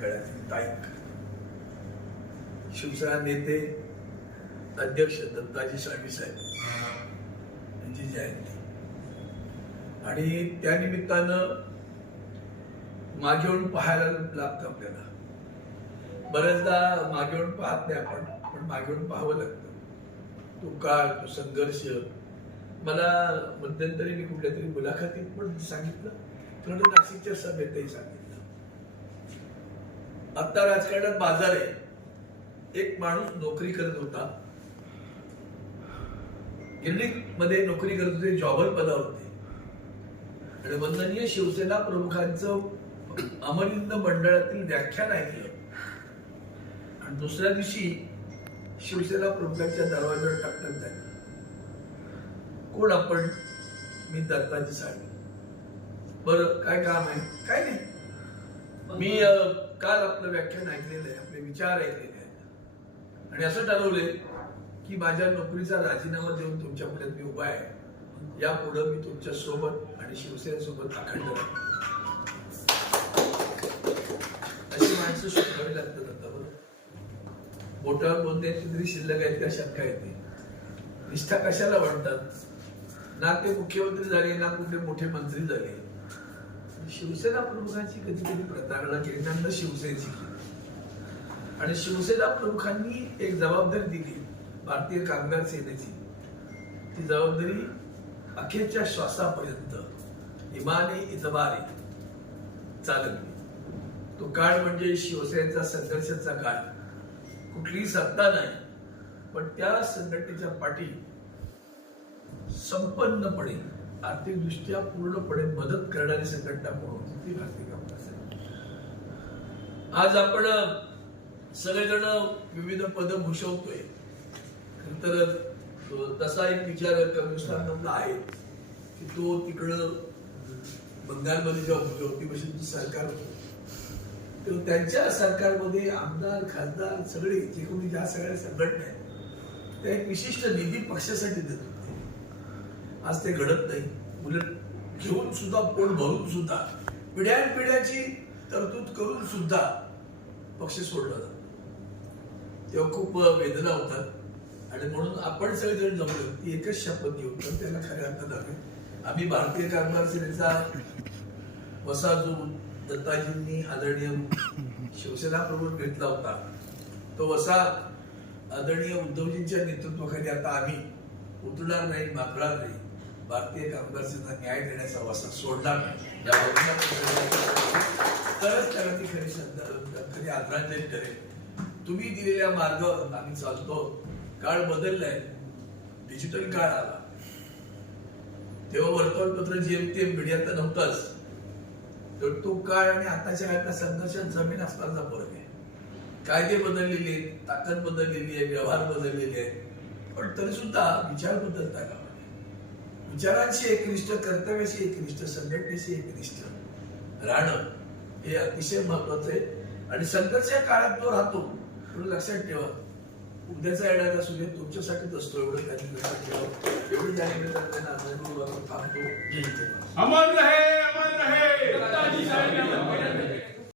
गळ्यातील ताईक शिवसेना नेते अध्यक्ष दत्ताजी साळवी साहेब यांची जयंती आणि त्या निमित्तानं मागे वळून पाहायला लागतं आपल्याला. बऱ्याचदा मागे वळून पाहत नाही आपण, पण मागे वळून पाहावं लागतं. तो काळ, तो संघर्ष. मला मध्यंतरी मी कुठल्या तरी मुलाखतीत पण सांगितलं, थोडं नाशिकच्या सभेतही सांगितलं. आता राजकारणात बाजार आहे. एक माणूस नोकरी करत होता, गिरणी नोकरी करत होते, जॉबर पदावरती, आणि वंदनीय शिवसेना प्रमुखांचं अमरलिंद मंडळातील व्याख्यान ऐकलं आणि दुसऱ्या दिवशी शिवसेना प्रमुखांच्या दरवाजावर टाकतात झालं. कोण आपण? मी दत्ताजी साळवी. बरं, काय काम आहे? काय नाही, मी काल आपलं व्याख्यान ऐकलेलं आहे, आपले विचार ऐकलेले आहेत आणि असं ठरवले की माझ्या नोकरीचा राजीनामा देऊन तुमच्या पुढे मी उभा आहे. यापुढे मी तुमच्या सोबत आणि शिवसेनेसोबत अखंड राहील. अशी माणसं शोधावी लागतात. आता बरं, बोटावर बोलण्याची तरी शिल्लक आहेत का शंका येते. निष्ठा कशाला वाटतात? ना ते मुख्यमंत्री झाले, ना कुठे मोठे मंत्री झाले. शिवसेना प्रमुखांची कधी कधी प्रतारणा केली, त्यांना शिवसेनेची केली. आणि शिवसेना प्रमुखांनी एक जबाबदारी दिली भारतीय कामगार सेनेची. ती जबाबदारी अखेरच्या श्वासापर्यंत इमाने इतबारी चालवली. तो काळ म्हणजे शिवसेनेचा संघर्षाचा काळ. कुठलीही सत्ता नाही, पण त्या संघटनेच्या पाठी संपन्नपणे आर्थिकदृष्ट्या पूर्णपणे मदत करणारी संघटना म्हणून ती भारतीय कामगार सेना. आज आपण सगळेजण विविध पद भूषवतोय. तर तसा एक विचार कम्युनिस्टांना आहे की तो तिकडं बंगालमध्ये जेव्हा ज्योतिबाशी सरकार होतं तेव्हा त्यांच्या सरकारमध्ये आमदार, खासदार सगळे जे कोणी ज्या सगळ्या संघटना आहेत त्या एक विशिष्ट निधी पक्षासाठी देत होते. आज ते घडत नाही. उलट घेऊन सुद्धा, पोट भरून सुद्धा, पिढ्यानपिढ्याची तरतूद करून सुद्धा पक्ष सोडला जातो. तेव्हा खूप वेदना होतात. आणि म्हणून आपण सगळेजण जमलो की एकच शपथ घेऊन, तर त्याला खऱ्या अर्थात आम्ही भारतीय कामगार सेनेचा वसा जो दत्ताजींनी आदरणीय शिवसेना प्रमुख घेतला होता, तो वसा आदरणीय उद्धवजींच्या नेतृत्वाखाली आता आम्ही उतरणार नाही, मागणार नाही. भारतीय कामगार सेना न्याय देण्याचा वसा सोडणार नाही. तरच त्याला ती खरी आदरांजली करेल. तुम्ही दिलेल्या मार्गावर आम्ही चालतो. काळ बदललाय, डिजिटल काळ आला. तेव्हा वर्तमानपत्र जेमतेम मीडिया तर नव्हताच. तर तो काळ आणि आताच्या काळातला संघर्षात जमीन असताना फरक आहे. कायदे बदललेले आहेत, ताकद बदललेली आहे, व्यवहार बदललेले आहेत, पण तरी सुद्धा विचार बदलता का? विचारांशी एकनिष्ठ, कर्तव्याशी एकनिष्ठ, संघटनेशी एकनिष्ठ राहणं हे अतिशय महत्वाचं आहे. आणि संघर्षाच्या काळात तो राहतो. म्हणून लक्षात ठेवा, उद्याचा येणारा सूर्य तुमच्यासाठीच असतो. एवढं त्यांनी लक्षात ठेवा. एवढी जाणीव थांबतो. अमर रहे, अमर रहे.